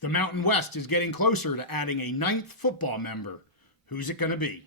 The Mountain West is getting closer to adding a ninth football member. Who's it going to be?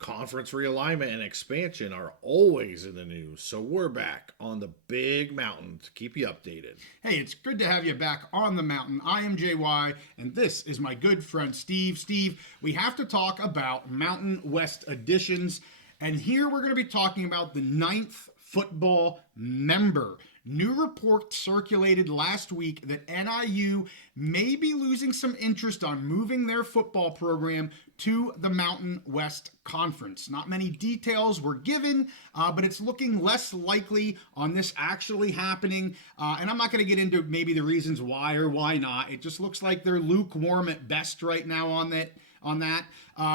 Conference realignment and expansion are always in the news, so we're back on the big mountain to keep you updated. Hey, it's good to have you back on the mountain. I am JY, and this is my good friend Steve. Steve, we have to talk about Mountain West additions, and here we're going to be talking about the ninth football member. New report circulated last week that NIU may be losing some interest on moving their football program to the Mountain West Conference. Not many details were given, but it's looking less likely on this actually happening. And I'm not going to get into maybe the reasons why or why not. It just looks like they're lukewarm at best right now on that.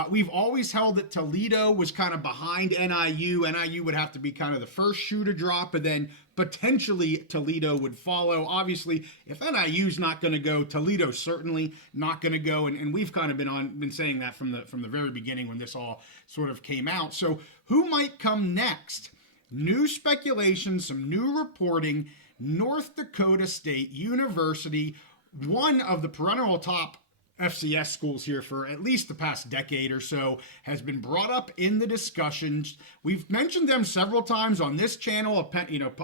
We've always held that Toledo was kind of behind NIU. NIU would have to be kind of the first shoe to drop, and then potentially Toledo would follow. Obviously, if NIU's not going to go, Toledo's certainly not going to go, and we've kind of been saying that from the very beginning when this all sort of came out. So who might come next? New speculation, some new reporting. North Dakota State University, one of the perennial top FCS schools here for at least the past decade or so, has been brought up in the discussions. We've mentioned them several times on this channel,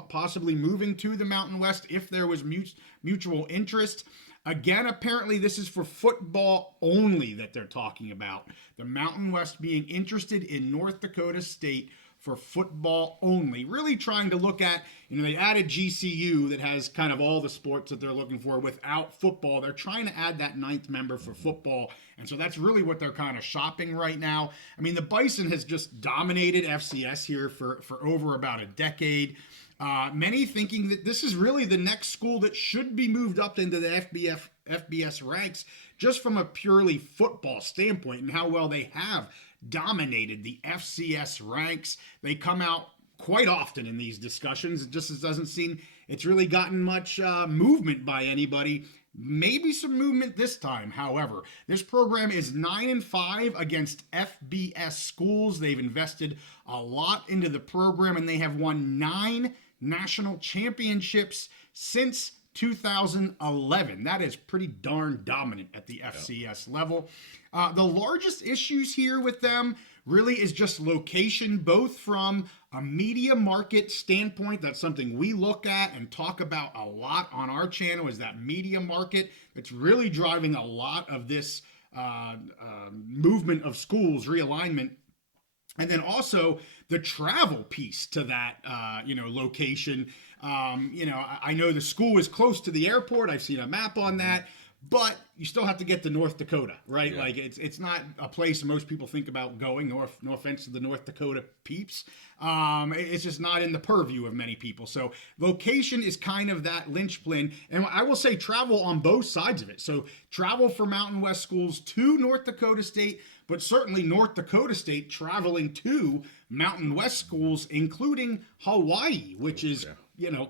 possibly moving to the Mountain West if there was mutual interest. Again, apparently this is for football only that they're talking about. The Mountain West being interested in North Dakota State for football only. Really trying to look at, they added GCU that has kind of all the sports that they're looking for without football. They're trying to add that ninth member for football. And so that's really what they're kind of shopping right now. I mean, the Bison has just dominated FCS here for over about a decade. Many thinking that this is really the next school that should be moved up into the FBS ranks just from a purely football standpoint and how well they have dominated the FCS ranks. They come out quite often in these discussions. It just doesn't seem it's really gotten much movement by anybody. Maybe some movement this time, however. This program is 9-5 against FBS schools. They've invested a lot into the program, and they have won 9 national championships since 2011. That is pretty darn dominant at the FCS level. The largest issues here with them really is just location, both from a media market standpoint. That's something we look at and talk about a lot on our channel, is that media market that's really driving a lot of this movement of schools, realignment. And then also the travel piece to that, location. I know the school is close to the airport. I've seen a map on that. But you still have to get to North Dakota, right? Yeah. Like it's not a place most people think about going. No offense to the North Dakota peeps. It's just not in the purview of many people. So location is kind of that linchpin. And I will say travel on both sides of it. So travel for Mountain West schools to North Dakota State, but certainly North Dakota State traveling to Mountain West schools, including Hawaii, which is,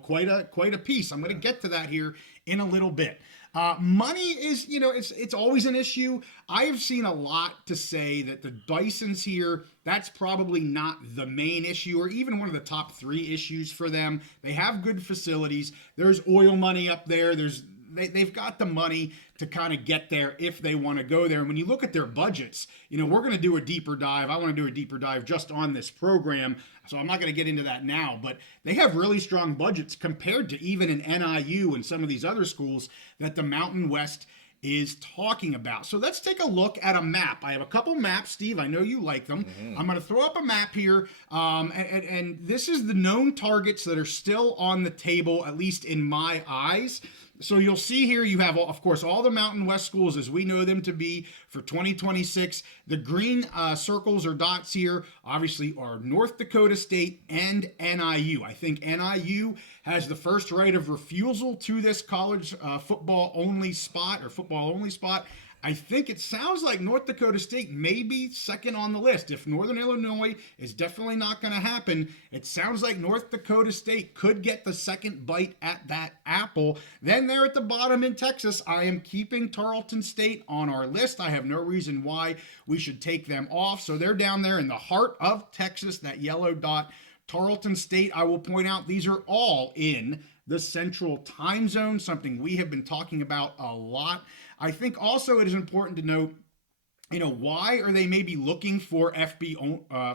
quite a piece. I'm going to get to that here in a little bit. Money is, it's always an issue. I've seen a lot to say that the Bisons here, that's probably not the main issue or even one of the top 3 issues for them. They have good facilities. There's oil money up there. They've got the money to kind of get there if they want to go there. And when you look at their budgets, we're going to do a deeper dive. I want to do a deeper dive just on this program, so I'm not going to get into that now. But they have really strong budgets compared to even an NIU and some of these other schools that the Mountain West is talking about. So let's take a look at a map. I have a couple maps, Steve. I know you like them. Mm-hmm. I'm going to throw up a map here, and this is the known targets that are still on the table, at least in my eyes. So you'll see here you have, of course, all the Mountain West schools as we know them to be for 2026. The green circles or dots here obviously are North Dakota State and NIU. I think NIU has the first right of refusal to this college football only spot. I think it sounds like North Dakota State may be second on the list. If Northern Illinois is definitely not going to happen, it sounds like North Dakota State could get the second bite at that apple. Then there at the bottom in Texas, I am keeping Tarleton State on our list. I have no reason why we should take them off. So they're down there in the heart of Texas, that yellow dot Tarleton State, I will point out, these are all in the Central Time Zone, something we have been talking about a lot. I think also it is important to note, why are they maybe looking for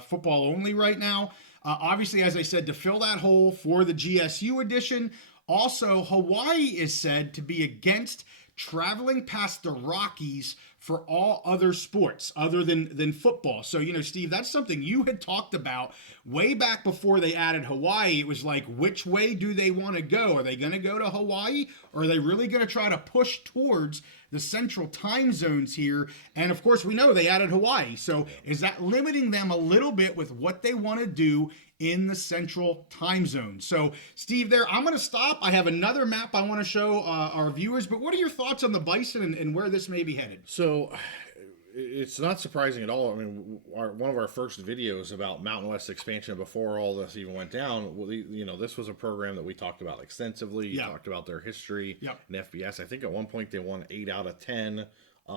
football only right now? Obviously, as I said, to fill that hole for the GSU edition. Also, Hawaii is said to be against traveling past the Rockies for all other sports other than football. So, Steve, that's something you had talked about way back before they added Hawaii. It was like, which way do they want to go? Are they going to go to Hawaii, or are they really going to try to push towards the central time zones here? And of course, we know they added Hawaii. So is that limiting them a little bit with what they want to do in the central time zone? So, Steve, there, I'm going to stop. I have another map I want to show our viewers, but what are your thoughts on the Bison and where this may be headed? So it's not surprising at all. I mean, one of our first videos about Mountain West expansion before all this even went down, this was a program that we talked about extensively. You talked about their history in FBS. I think at one point they won 8 out of 10. In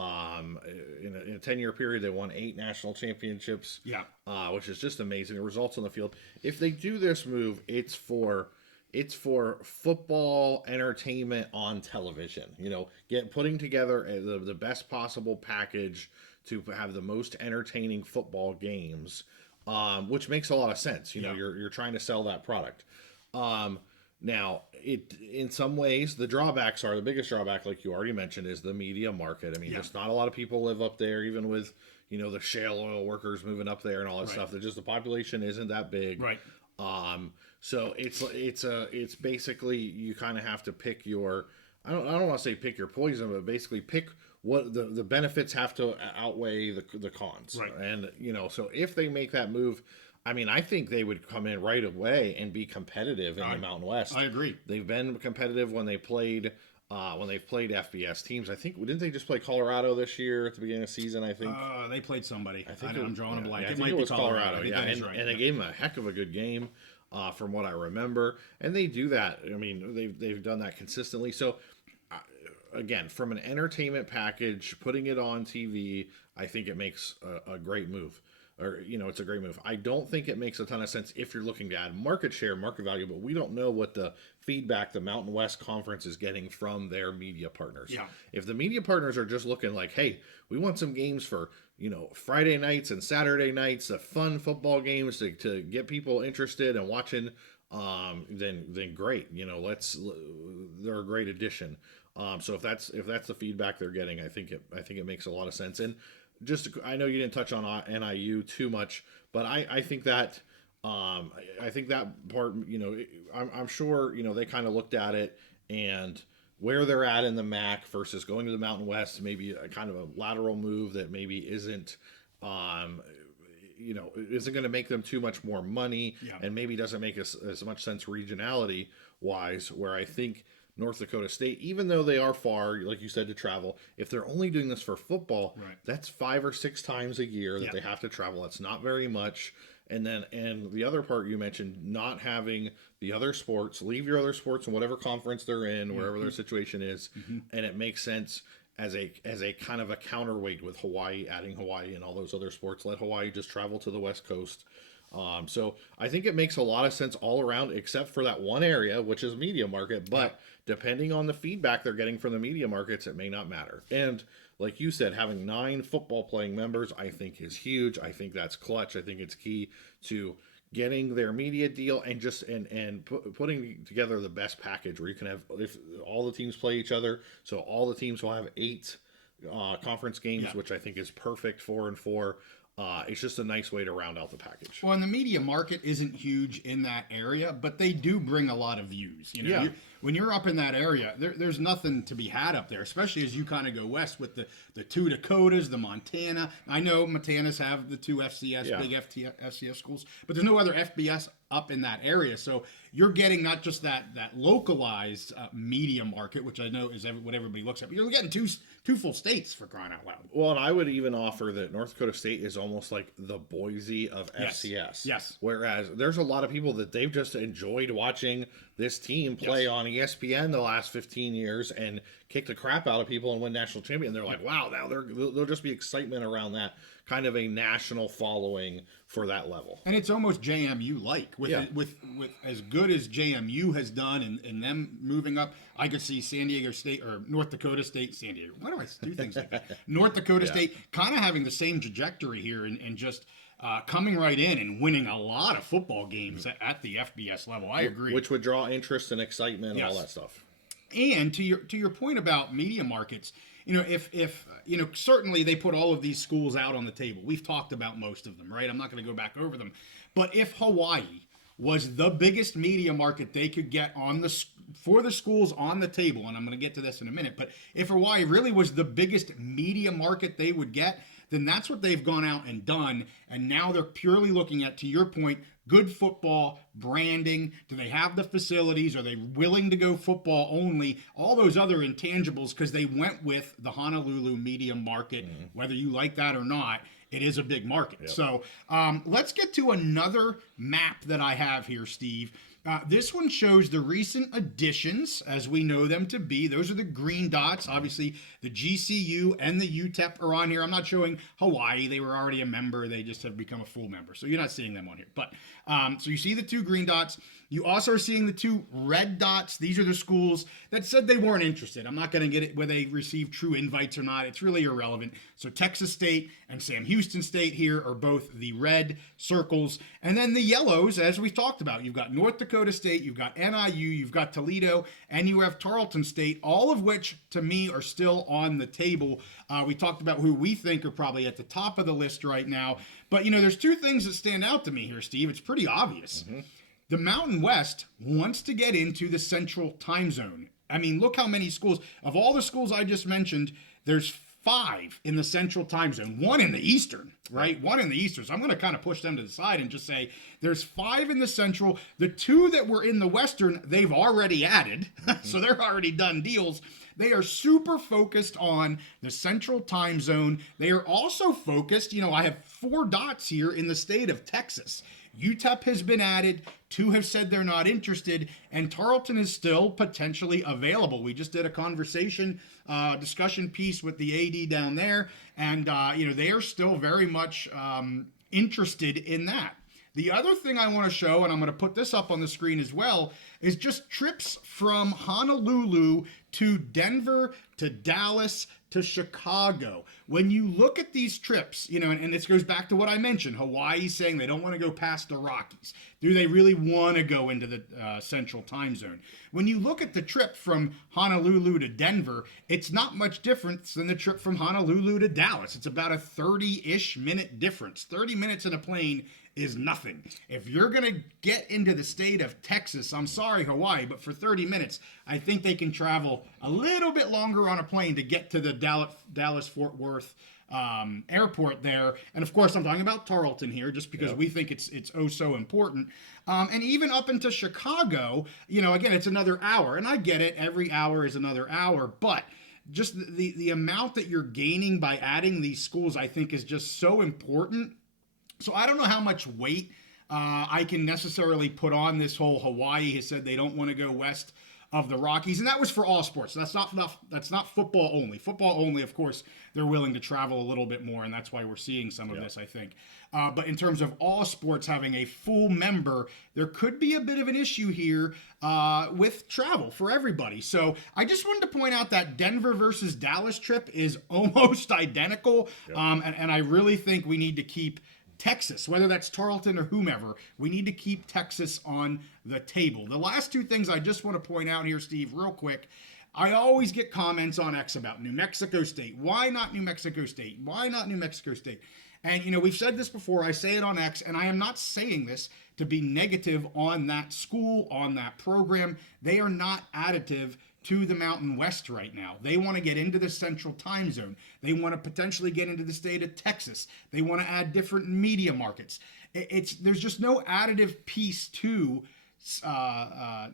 a 10-year period, they won 8 national championships. Which is just amazing. The results on the field. If they do this move, it's for football entertainment on television. Putting together the best possible package to have the most entertaining football games, which makes a lot of sense. You're trying to sell that product. Now, in some ways, the biggest drawback, like you already mentioned, is the media market. I mean, just not a lot of people live up there, even with, the shale oil workers moving up there and all that stuff. The population isn't that big. Right. So it's basically, you kind of have to pick your, I don't want to say pick your poison, but basically pick what the benefits have to outweigh the cons. Right. And, so if they make that move, I mean, I think they would come in right away and be competitive in the Mountain West. I agree. They've been competitive when they've played FBS teams. I think, didn't they just play Colorado this year at the beginning of the season? I think they played somebody. I'm drawing a blank. I It think might it be was Colorado. Yeah, and they gave them a heck of a good game, from what I remember. And they do that. I mean, they've done that consistently. So, again, from an entertainment package, putting it on TV, I think it makes a great move. It's a great move. I don't think it makes a ton of sense if you're looking to add market share, market value, but we don't know what the feedback the Mountain West Conference is getting from their media partners. If the media partners are just looking like, hey, we want some games for, Friday nights and Saturday nights, the fun football games to get people interested and watching, then great. They're a great addition. So if that's the feedback they're getting, I think it makes a lot of sense. And I know you didn't touch on NIU too much, but I think that part, I'm sure, they kind of looked at it and where they're at in the MAC versus going to the Mountain West, maybe a kind of a lateral move that maybe isn't going to make them too much more money, and maybe doesn't make as much sense regionality wise, where I think North Dakota State, even though they are far, like you said, to travel, if they're only doing this for football, that's 5 or 6 times a year that they have to travel. That's not very much. And the other part you mentioned, not having the other sports, leave your other sports in whatever conference they're in, wherever their situation is, and it makes sense as a kind of a counterweight with Hawaii, adding Hawaii and all those other sports. Let Hawaii just travel to the West Coast. So I think it makes a lot of sense all around, except for that one area, which is media market. But depending on the feedback they're getting from the media markets, it may not matter. And like you said, having 9 football playing members, I think is huge. I think that's clutch. I think it's key to getting their media deal and putting together the best package where you can have, if all the teams play each other, so all the teams will have 8 conference games, which I think is perfect, 4 and 4. It's just a nice way to round out the package. Well, and the media market isn't huge in that area, but they do bring a lot of views. When you're up in that area, there's nothing to be had up there, especially as you kind of go west with the 2 Dakotas, the Montana. I know Montanas have the 2 FCS, big FCS schools, but there's no other FBS up in that area. So you're getting not just that localized media market, which I know is what everybody looks at, but you're getting two full states, for crying out loud. Well, and I would even offer that North Dakota State is almost like the Boise of FCS. Yes. Whereas there's a lot of people that they've just enjoyed watching this team play on ESPN the last 15 years and kick the crap out of people and win national champion. They're like, wow, now there'll just be excitement around that kind of a national following for that level. And it's almost JMU like with Yeah. with as good as JMU has done and them moving up. I could see San Diego State or North Dakota State, San Diego. Why do I do things like that? North Dakota State kind of having the same trajectory here and just coming right in and winning a lot of football games at the FBS level. I agree. Which would draw interest and excitement and all that stuff. And to your point about media markets, if certainly they put all of these schools out on the table. We've talked about most of them, right? I'm not going to go back over them. But if Hawaii was the biggest media market they could get for the schools on the table, and I'm going to get to this in a minute, but if Hawaii really was the biggest media market they would get, then that's what they've gone out and done. And now they're purely looking at, to your point, good football, branding. Do they have the facilities? Are they willing to go football only? All those other intangibles, because they went with the Honolulu media market, whether you like that or not. It is a big market. Yep. So let's get to another map that I have here, Steve. This one shows the recent additions as we know them to be. Those are the green dots. Obviously, the GCU and the UTEP are on here. I'm not showing Hawaii. They were already a member. They just have become a full member. So you're not seeing them on here. But so you see the two green dots. You also are seeing the two red dots. These are the schools that said they weren't interested. I'm not going to get it whether they received true invites or not. It's really irrelevant. So Texas State and Sam Houston State here are both the red circles. And then the yellows, as we talked about, you've got North Dakota State, you've got NIU, you've got Toledo, and you have Tarleton State, all of which, to me, are still on the table. We talked about who we think are probably at the top of the list right now. But, there's two things that stand out to me here, Steve. It's pretty obvious. Mm-hmm. The Mountain West wants to get into the Central Time Zone. I mean, look how many schools. Of all the schools I just mentioned, there's 5 in the Central Time Zone, 1 in the Eastern, right? 1 in the Eastern. So I'm going to kind of push them to the side and just say there's 5 in the Central. The 2 that were in the Western, they've already added. So they're already done deals. They are super focused on the Central Time Zone. They are also focused, I have 4 dots here in the state of Texas. UTEP has been added, 2 have said they're not interested, and Tarleton is still potentially available. We just did a discussion piece with the AD down there, and they are still very much interested in that. The other thing I want to show, and I'm going to put this up on the screen as well, is just trips from Honolulu to Denver to Dallas to Chicago. When you look at these trips, and this goes back to what I mentioned, Hawaii saying they don't want to go past the Rockies. Do they really want to go into the Central Time Zone? When you look at the trip from Honolulu to Denver, it's not much difference than the trip from Honolulu to Dallas. It's about a 30-ish minute difference. 30 minutes in a plane is nothing. If you're going to get into the state of Texas, I'm sorry, Hawaii, but for 30 minutes, I think they can travel a little bit longer on a plane to get to the Dallas-Fort Worth airport there. And of course, I'm talking about Tarleton here just because we think it's oh so important. And even up into Chicago, again, it's another hour. And I get it. Every hour is another hour. But just the amount that you're gaining by adding these schools, I think, is just so important. So I don't know how much weight I can necessarily put on this whole Hawaii has said they don't want to go west of the Rockies, and that was for all sports. That's not football only. Football only, of course, they're willing to travel a little bit more, and that's why we're seeing some of this, I think. But in terms of all sports having a full member, there could be a bit of an issue here with travel for everybody. So I just wanted to point out that Denver versus Dallas trip is almost identical, and I really think we need to keep Texas, whether that's Tarleton or whomever, we need to keep Texas on the table. The last 2 things I just want to point out here, Steve, real quick. I always get comments on X about New Mexico State. Why not New Mexico State? Why not New Mexico State? And, we've said this before. I say it on X, and I am not saying this to be negative on that school, on that program. They are not additive to the Mountain West right now. They want to get into the Central Time Zone. They want to potentially get into the state of Texas. They want to add different media markets. There's just no additive piece to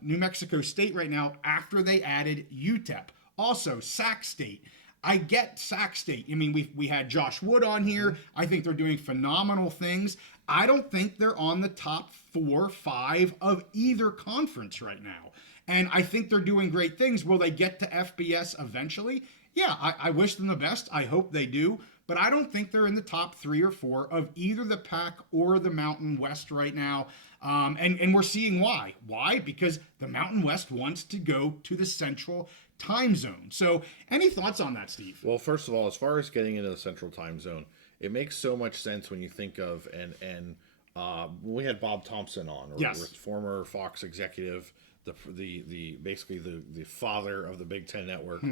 New Mexico State right now after they added UTEP. Also, Sac State. I get Sac State. I mean, we had Josh Wood on here. I think they're doing phenomenal things. I don't think they're on the top 4 or 5 of either conference right now. And I think they're doing great things. Will they get to FBS eventually? Yeah, I wish them the best. I hope they do. but I don't think they're in the top 3 or 4 of either the Pac or the Mountain West right now. And we're seeing why. Why? Because the Mountain West wants to go to the Central time zone. So any thoughts on that, Steve? Well, first of all, as far as getting into the Central time zone, it makes so much sense when you think of, and we had Bob Thompson on, Yes. former Fox executive, the basically the father of the Big Ten network.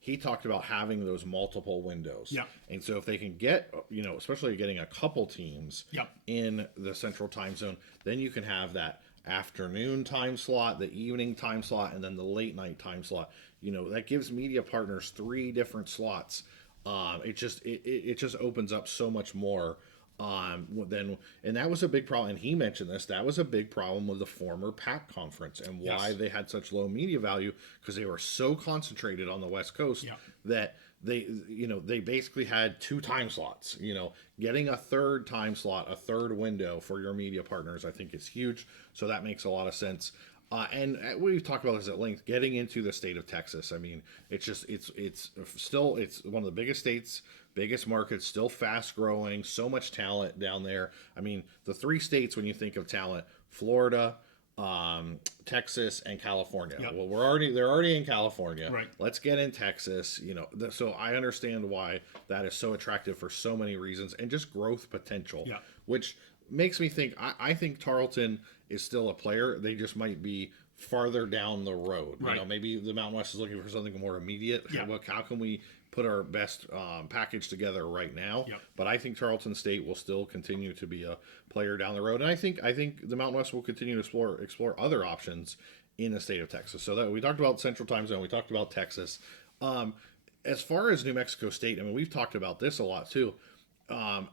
He talked about having those multiple windows. Yep. And so if they can get, especially getting a couple teams Yep. in the Central time zone, then you can have that afternoon time slot, the evening time slot, and then the late night time slot. That gives media partners 3 different slots. It just opens up so much more. And that was a big problem. And he mentioned this. That was a big problem with the former PAC conference and why Yes. they had such low media value, because they were so concentrated on the West Coast that they basically had 2 time slots. Getting a third time slot, a third window for your media partners, I think is huge. So that makes a lot of sense. And we've talked about this at length. Getting into the state of Texas, I mean, it's still one of the biggest states, biggest markets, still fast growing. So much talent down there. I mean, the 3 states when you think of talent: Florida, Texas, and California. Yep. Well, they're already in California. Right. Let's get in Texas. So I understand why that is so attractive for so many reasons, and just growth potential, Yep. which makes me think. I think Tarleton is still a player. They just might be farther down the road. Right. Maybe the Mountain West is looking for something more immediate. Yeah. How can we put our best package together right now? Yep. But I think Tarleton State will still continue to be a player down the road, and I think the Mountain West will continue to explore other options in the state of Texas. So that we talked about Central Time Zone, we talked about Texas. As far as New Mexico State, I mean, we've talked about this a lot too.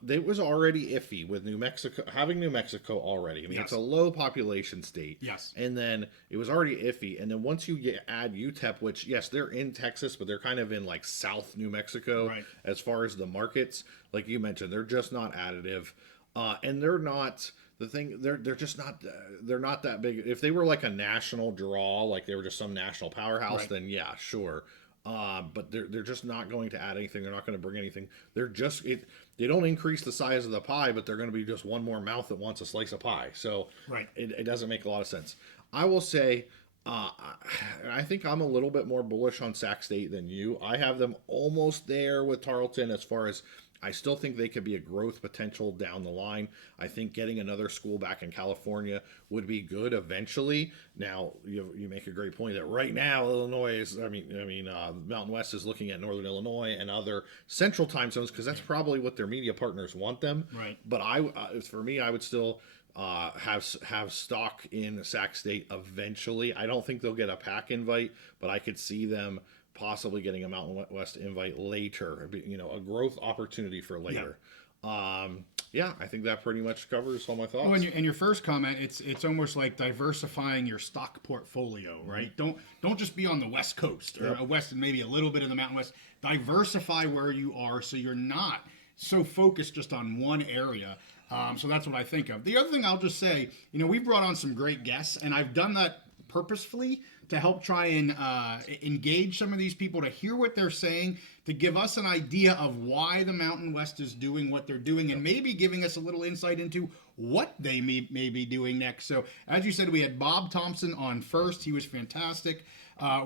It was already iffy with New Mexico, having New Mexico already. I mean, Yes. It's a low population state. Yes. And then it was already iffy. And then once you add UTEP, which, yes, they're in Texas, but they're kind of in like South New Mexico Right. as far as the markets. Like you mentioned, they're just not additive. And they're not, they're just not, they're not that big. If they were like a national draw, like they were just some national powerhouse, Right. then yeah, sure. But they're just not going to add anything. They're not going to bring anything. They don't increase the size of the pie, but they're going to be just one more mouth that wants a slice of pie. So Right. it doesn't make a lot of sense. I will say, I think I'm a little bit more bullish on Sac State than you. I have them almost there with Tarleton as far as I still think they could be a growth potential down the line. I think getting another school back in California would be good eventually. Now, you make a great point that right now Illinois is, Mountain West is looking at Northern Illinois and other central time zones because that's probably what their media partners want them. Right. But for me, I would still have stock in Sac State eventually. I don't think they'll get a PAC invite, but I could see them possibly getting a Mountain West invite later, a growth opportunity for later. Yeah, I think that pretty much covers all my thoughts. Well, in your first comment, it's almost like diversifying your stock portfolio, right? Don't just be on the West Coast or West and maybe a little bit of the Mountain West. Diversify where you are so you're not so focused just on one area. So that's what I think of. The other thing I'll just say, we've brought on some great guests, and I've done that purposefully to help try and engage some of these people, to hear what they're saying, to give us an idea of why the Mountain West is doing what they're doing, and maybe giving us a little insight into what they may be doing next. So as you said, we had Bob Thompson on first. He was fantastic.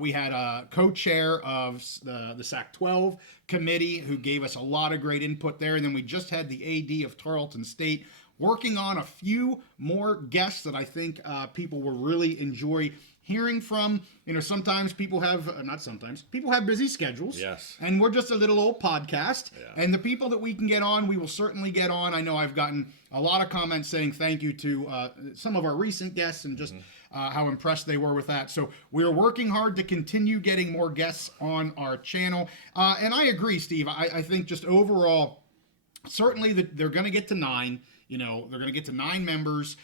We had a co-chair of the SAC-12 committee who gave us a lot of great input there. And then we just had the AD of Tarleton State working on a few more guests that I think people will really enjoy hearing from. Sometimes people have, people have busy schedules. Yes. And we're just a little old podcast. Yeah. And the people that we can get on, we will certainly get on. I know I've gotten a lot of comments saying thank you to some of our recent guests and just how impressed they were with that. So we're working hard to continue getting more guests on our channel. And I agree, Steve. I think just overall, certainly that they're going to get to 9. They're going to get to 9 members.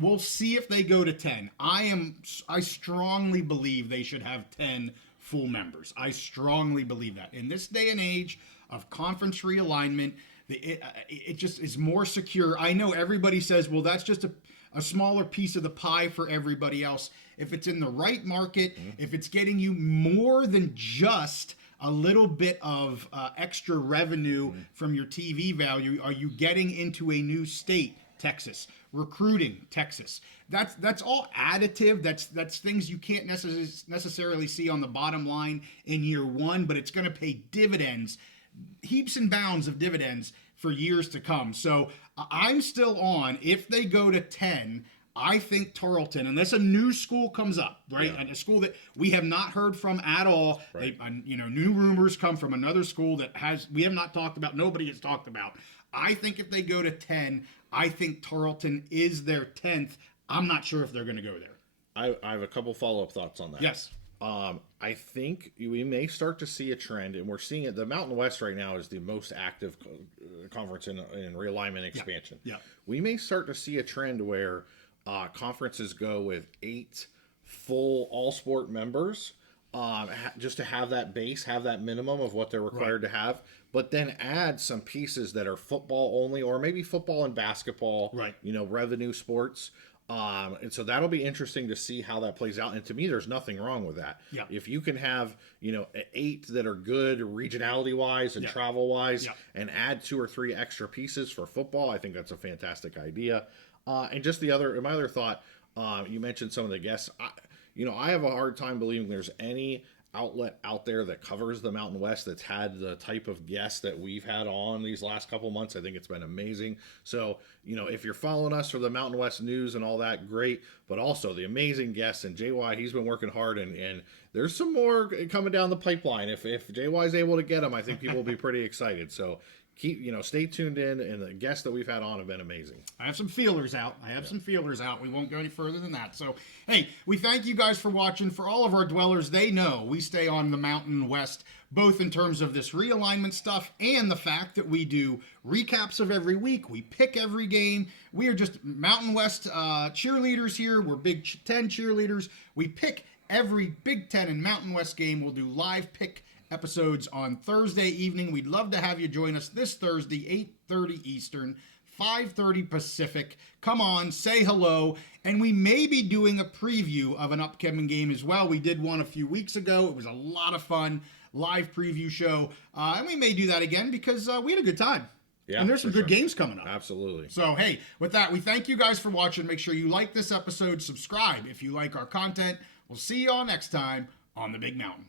We'll see if they go to 10. I strongly believe they should have 10 full members. I strongly believe that. In this day and age of conference realignment, it just is more secure. I know everybody says, well, that's just a smaller piece of the pie for everybody else. If it's in the right market, if it's getting you more than just a little bit of extra revenue from your TV value, are you getting into a new state, Texas, recruiting, Texas? That's all additive. That's things you can't necessarily see on the bottom line in year one, but it's going to pay dividends, heaps and bounds of dividends for years to come. So I'm still on. If they go to 10, I think Tarleton, unless a new school comes up, right? Yeah. And a school that we have not heard from at all. Right. New rumors come from another school that we have not talked about. Nobody has talked about. I think if they go to 10, I think Tarleton is their 10th. I'm not sure if they're going to go there. I have a couple follow-up thoughts on that. Yes. I think we may start to see a trend, and we're seeing it. The Mountain West right now is the most active conference in realignment expansion. Yeah. We may start to see a trend where conferences go with 8 full all-sport members, just to have that base, have that minimum of what they're required to have, but then add some pieces that are football only, or maybe football and basketball, right? Revenue sports. And so that'll be interesting to see how that plays out. And to me, there's nothing wrong with that. Yeah. If you can have, 8 that are good regionality wise and travel wise, and add 2 or 3 extra pieces for football, I think that's a fantastic idea. And just my other thought, you mentioned some of the guests. I have a hard time believing there's any outlet out there that covers the Mountain West that's had the type of guests that we've had on these last couple months. I think it's been amazing. So, if you're following us for the Mountain West news and all that, great. But also the amazing guests, and JY, he's been working hard, and there's some more coming down the pipeline. If JY is able to get them, I think people will be pretty excited. So stay tuned in, and the guests that we've had on have been amazing. I have some feelers out. We won't go any further than that. So, hey, we thank you guys for watching. For all of our dwellers, they know we stay on the Mountain West, both in terms of this realignment stuff and the fact that we do recaps of every week. We pick every game. We are just Mountain West cheerleaders here. We're Big Ten cheerleaders. We pick every Big Ten and Mountain West game. We'll do live pick episodes on Thursday evening. We'd love to have you join us this Thursday, 8:30 Eastern, 5:30 Pacific. Come on, say hello. And we may be doing a preview of an upcoming game as well. We did one a few weeks ago. It was a lot of fun, live preview show. And we may do that again because we had a good time. Yeah, and there's some good games coming up. Absolutely. So, hey, with that, we thank you guys for watching. Make sure you like this episode. Subscribe if you like our content. We'll see you all next time on The Big Mountain.